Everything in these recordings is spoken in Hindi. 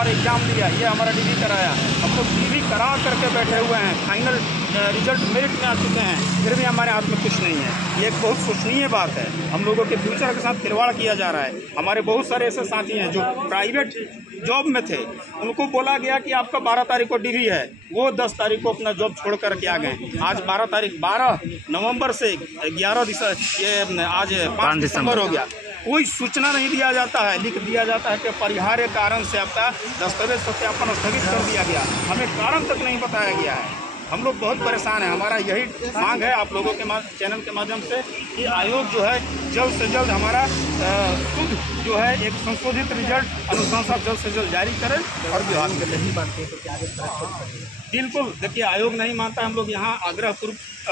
हमारा एग्ज़ाम दिया, ये हमारा डिग्री कराया। हम लोग डिग्री करा करके बैठे हुए हैं, फाइनल रिजल्ट मेरिट में आ चुके हैं, फिर भी हमारे हाथ में कुछ नहीं है। ये एक बहुत शोचनीय बात है। हम लोगों के फ्यूचर के साथ खिलवाड़ किया जा रहा है। हमारे बहुत सारे ऐसे साथी हैं जो प्राइवेट जॉब में थे, उनको बोला गया कि आपका 12 तारीख को डिग्री है, वो 10 तारीख को अपना जॉब छोड़ कर के आ गए। आज 12 नवंबर से 5 दिसंबर हो गया, कोई सूचना नहीं दिया जाता है। लिख दिया जाता है कि परिहार्य कारण से आपका दस्तावेज सत्यापन स्थगित कर दिया गया, हमें कारण तक नहीं बताया गया है। हम लोग बहुत परेशान हैं। हमारा यही मांग है आप लोगों के चैनल के माध्यम से कि आयोग जो है जल्द से जल्द हमारा खुद जो है एक संशोधित रिजल्ट अनुशंसा जल्द से जल्द जारी करें और विभाग के नहीं मानते तो क्या बिल्कुल देखिए, आयोग नहीं मानता, हम लोग यहाँ आग्रह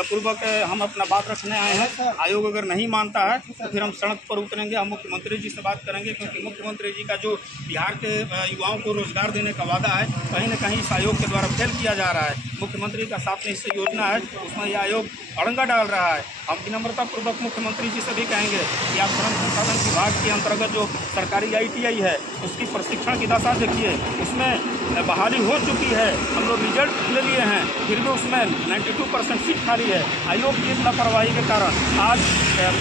पूर्वक हम अपना बात रखने आए हैं। आयोग अगर नहीं मानता है तो फिर हम सड़क पर उतरेंगे, हम मुख्यमंत्री जी से बात करेंगे, क्योंकि मुख्यमंत्री जी का जो बिहार के युवाओं को रोजगार देने का वादा है कहीं न कहीं इस आयोग के द्वारा फेल किया जा रहा है। मुख्यमंत्री का 7 निश्चय योजना है, उसमें यह आयोग अड़ंगा डाल रहा है। हम विनम्रता पूर्वक मुख्यमंत्री जी से भी कहेंगे कि आप श्रम संसाधन विभाग के अंतर्गत जो सरकारी ITI है उसकी प्रशिक्षण की दशा देखिए, उसमें बहाली हो चुकी है, हम लोग रिजल्ट ले लिए हैं, फिर भी उसमें 92% सीट खाली है। आयोग की लापरवाही के कारण आज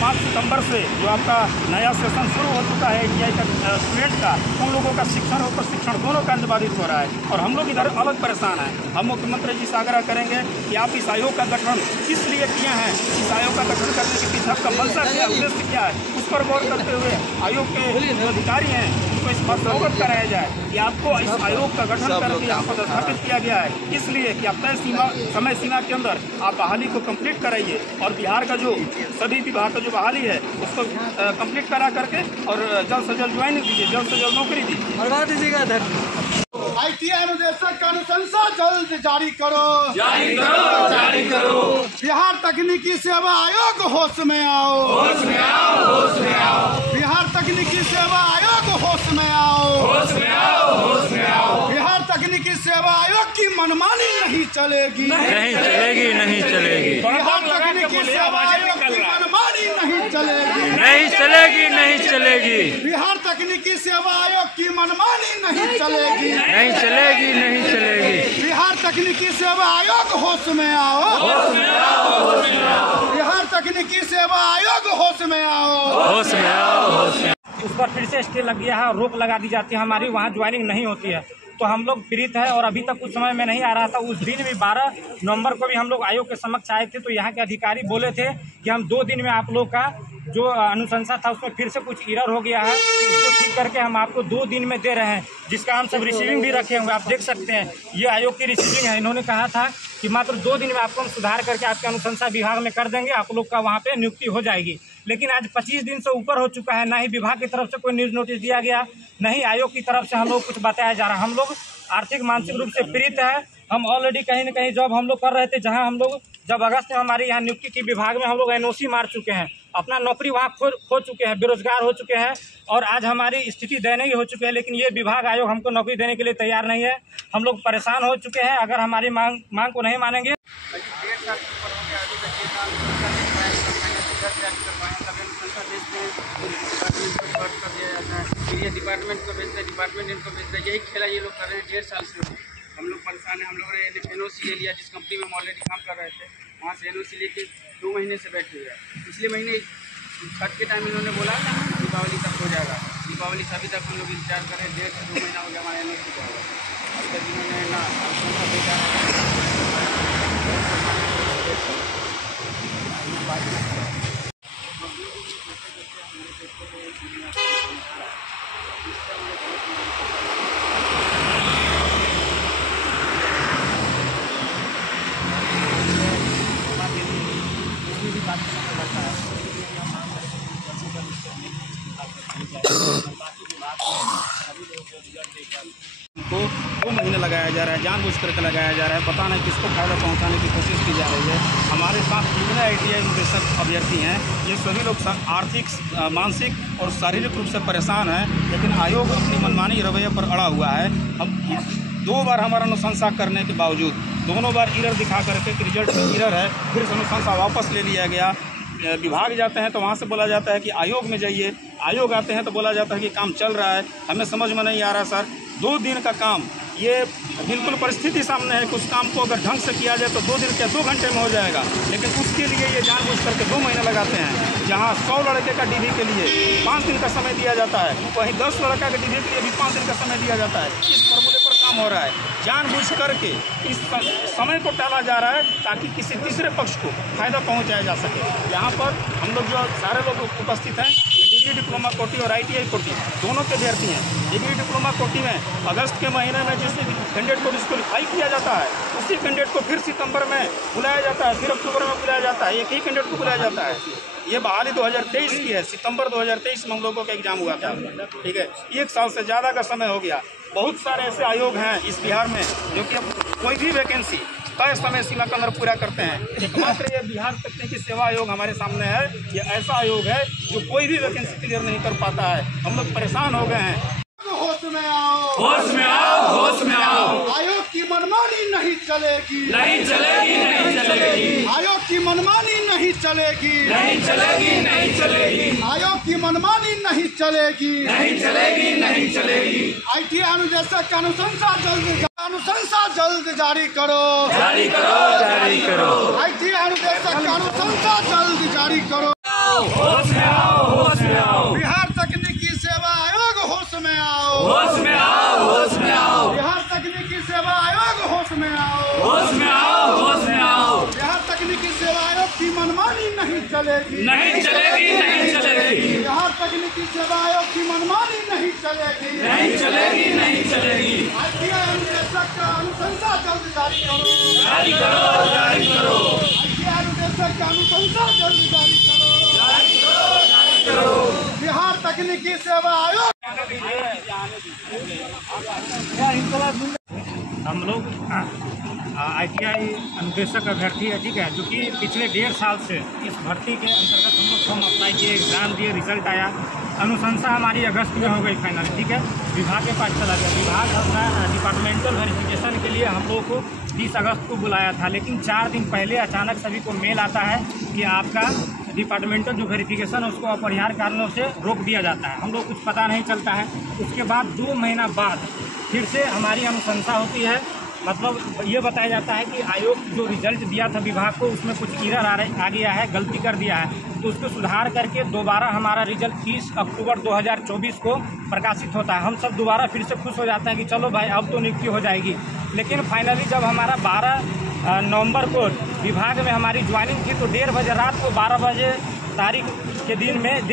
5 सितंबर से जो आपका नया सेशन शुरू हो चुका है ITI का स्टूडेंट का, उन लोगों का शिक्षण और प्रशिक्षण दोनों का बाधित हो रहा है और हम लोग इधर अलग परेशान हैं। हम मुख्यमंत्री जी से आग्रह करेंगे कि आप इस आयोग का गठन किस लिए किए हैं, इस आयोग का गठन करने के पीछे आपका मंशा क्या, उद्देश्य क्या है, उस पर गौर करते हुए आयोग के जो अधिकारी हैं उनको इस बात से अवगत कराया जाए कि आपको इस आयोग का गठन करके यहाँ पर स्थापित किया गया है इसलिए कि आप तय समय सीमा के अंदर आप बहाली को कंप्लीट कराइए और बिहार का जो सभी विभाग का जो बहाली है उसको कंप्लीट करा करके और जल्द से जल्द ज्वाइन कीजिए, जल्द से जल्द नौकरी दीजिए। बढ़वा दीजिएगा। ITI अनुदेशक का अनुशंसा जल्द जारी करो, जारी करो, जारी करो। बिहार तकनीकी सेवा आयोग होश में आओ, होश में आओ, होश में आओ। बिहार तकनीकी सेवा आयोग होश में आओ, होश में आओ, होश में आओ। बिहार तकनीकी सेवा आयोग की मनमानी नहीं चलेगी, नहीं चलेगी, नहीं चलेगी, बिहार तकनीकी सेवा आयोग की मनमानी नहीं चलेगी, नहीं चलेगी, नहीं चलेगी, बिहार तकनीकी सेवा आयोग की मनमानी नहीं चलेगी, नहीं चलेगी, नहीं चलेगी। बिहार तकनीकी सेवा आयोग होश में आओ, होश में आओ, होश में आओ। बिहार तकनीकी सेवा आयोग होश में आओ, होश में आओ, होश में आओ। उस पर फिर से स्टे लग गया है, रोक लगा दी जाती है, हमारी वहाँ ज्वाइनिंग नहीं होती है, तो हम लोग पीड़ित है और अभी तक कुछ समय में नहीं आ रहा था। उस दिन भी 12 नवंबर को भी हम लोग आयोग के समक्ष आए थे, तो यहाँ के अधिकारी बोले थे कि हम 2 दिन में आप लोग का जो अनुशंसा था उसमें फिर से कुछ एरर हो गया है, उसको ठीक करके हम आपको 2 दिन में दे रहे हैं, जिसका हम सब रिसीविंग भी रखे होंगे, आप देख सकते हैं ये आयोग की रिसीविंग है। इन्होंने कहा था कि मात्र 2 दिन में आपको हम सुधार करके आपके अनुशंसा विभाग में कर देंगे, आप लोग का वहाँ पे नियुक्ति हो जाएगी। लेकिन आज 25 दिन से ऊपर हो चुका है, ना ही विभाग की तरफ से कोई न्यूज़ नोटिस दिया गया, न ही आयोग की तरफ से हम लोग कुछ बताया जा रहा है। हम लोग आर्थिक मानसिक रूप से पीड़ित है। हम ऑलरेडी कहीं न कहीं जॉब हम लोग कर रहे थे, जहां हम लोग जब अगस्त में हमारी यहाँ नियुक्ति की विभाग में हम लोग NOC मार चुके हैं, अपना नौकरी वहाँ खो चुके हैं, बेरोजगार हो चुके हैं और आज हमारी स्थिति दयनीय हो चुकी है। लेकिन ये विभाग आयोग हमको नौकरी देने के लिए तैयार नहीं है। हम लोग परेशान हो चुके हैं। अगर हमारी मांग को नहीं मानेंगे ये डिपार्टमेंट को भेजते हैं, डिपार्टमेंट इनको भेजते हैं, यही खेला ये लोग कर रहे हैं 1.5 साल से। हम लोग परेशान हैं। हम लोग ने NOC ले लिया, जिस कंपनी में हम ऑलरेडी काम कर रहे थे वहाँ से NOC लेके 2 महीने से बैठे हुए हैं। पिछले महीने छठ के टाइम इन्होंने बोला दीपावली तक हो जाएगा, दीपावली से अभी तक हम लोग इंतजार कर रहे हैं, 1.5 से 2 महीना हो गया हमारा NOC का। अब तक इन्होंने ना को 2 महीने लगाया जा रहा है, जानबूझ करके लगाया जा रहा है, पता नहीं किसको फायदा पहुंचाने की कोशिश की जा रही है। हमारे साथ जितने ITI अनुदेशक अभ्यर्थी हैं ये सभी लोग आर्थिक, मानसिक और शारीरिक रूप से परेशान हैं, लेकिन आयोग अपनी मनमानी रवैये पर अड़ा हुआ है। हम 2 बार हमारा अनुशंसा करने के बावजूद दोनों बार एरर दिखा करके कि रिजल्ट में एरर है, फिर से अनुशंसा वापस ले लिया गया। विभाग जाते हैं तो वहाँ से बोला जाता है कि आयोग में जाइए, आयोग आते हैं तो बोला जाता है कि काम चल रहा है। हमें समझ में नहीं आ रहा सर 2 दिन का काम, ये बिल्कुल परिस्थिति सामने है कि उस काम को अगर ढंग से किया जाए तो 2 दिन क्या 2 घंटे में हो जाएगा, लेकिन उसके लिए ये जानबूझ करके 2 महीने लगाते हैं। जहाँ 100 लड़के का डीवी के लिए 5 दिन का समय दिया जाता है, वहीं 10 लड़का के डीवी के लिए भी 5 दिन का समय दिया जाता है। इस फॉर्मूले पर काम हो रहा है, जानबूझ करके इस समय को टाला जा रहा है ताकि किसी तीसरे पक्ष को फायदा पहुँचाया जा सके। यहाँ पर हम लोग जो सारे लोग उपस्थित हैं, डिग्री डिप्लोमा कोटी और ITI कोटी दोनों के अभ्यर्थी हैं। डिग्री डिप्लोमा कोटी में अगस्त के महीने में जिस कैंडिडेट को डिस्क्वालीफाई किया जाता है, उसी कैंडिडेट को फिर सितंबर में बुलाया जाता है, फिर अक्टूबर में बुलाया जाता है, एक ही कैंडिडेट को बुलाया जाता है। ये बहाली 2023 की है, सितंबर 2023 में हम लोगों का एग्जाम हुआ था। ठीक है, 1 साल से ज़्यादा का समय हो गया। बहुत सारे ऐसे आयोग हैं इस बिहार में जो कि कोई भी वैकेंसी तय समय सीमा के अंदर पूरा करते हैं। एकमात्र ये बिहार तकनीकी सेवा आयोग हमारे सामने है। ये ऐसा आयोग है जो कोई भी वैकेंसी क्लियर नहीं कर पाता है। हम लोग परेशान हो गए हैं। होश में आओ, होश में आओ, होश में आओ। आयोग की मनमानी नहीं चलेगी, नहीं चलेगी, नहीं चलेगी, आयोग की मनमानी नहीं चलेगी, नहीं चलेगी, नहीं चलेगी, आयोग की मनमानी नहीं चलेगी, नहीं चलेगी, नहीं चलेगी। ITI अनुदेशक का अनुशंसा जल्द जारी करो, जारी करो, जारी करो। ITI अनुदेशक का अनुशंसा जल्द जारी करो। होश में आओ, होश में आओ, बिहार तकनीकी सेवा आयोग होश में आओ, होश में आओ, होश में आओ, बिहार तकनीकी सेवा आयोग होश में आओ, होश में आओ, होश में आओ। बिहार तकनीकी सेवा आयोग की मनमानी नहीं चलेगी, नहीं चलेगी, नहीं चलेगी, बिहार तकनीकी सेवा आयोग की मनमानी नहीं चलेगी, नहीं चलेगी, नहीं चलेगी। ITI अनुदेशक का अनुशंसा जल्द जारी करो, जारी करो, जारी करो, ITI अनुदेशक का अनुशंसा जल्द जारी करो, जारी करो, जारी करो। बिहार तकनीकी सेवा आयोग। हम लोग ITI अनुदेशक अभ्यर्थी है, ठीक है, जो कि पिछले 1.5 साल से इस भर्ती के अंतर्गत हम लोग फॉर्म अप्लाई किए, एग्ज़ाम दिए, रिजल्ट आया। अनुशंसा हमारी अगस्त में हो गई फाइनल, ठीक है। विभाग के पास चला गया, विभाग अपना डिपार्टमेंटल वेरिफिकेशन के लिए हम लोग को 30 अगस्त को बुलाया था, लेकिन 4 दिन पहले अचानक सभी को मेल आता है कि आपका डिपार्टमेंटल जो वेरिफिकेशन है उसको अपरिहार्य कारणों से रोक दिया जाता है। हम लोग कुछ पता नहीं चलता है। उसके बाद 2 महीना बाद फिर से हमारी अनुशंसा होती है। मतलब ये बताया जाता है कि आयोग जो रिजल्ट दिया था विभाग को, उसमें कुछ एरर आ गया है, गलती कर दिया है, तो उसको सुधार करके दोबारा हमारा रिजल्ट 30 अक्टूबर 2024 को प्रकाशित होता है। हम सब दोबारा फिर से खुश हो जाते हैं कि चलो भाई अब तो नियुक्ति हो जाएगी। लेकिन फाइनली जब हमारा 12 नवंबर को विभाग में हमारी ज्वाइनिंग थी तो 1:30 बजे रात को 12 बजे तारीख के दिन में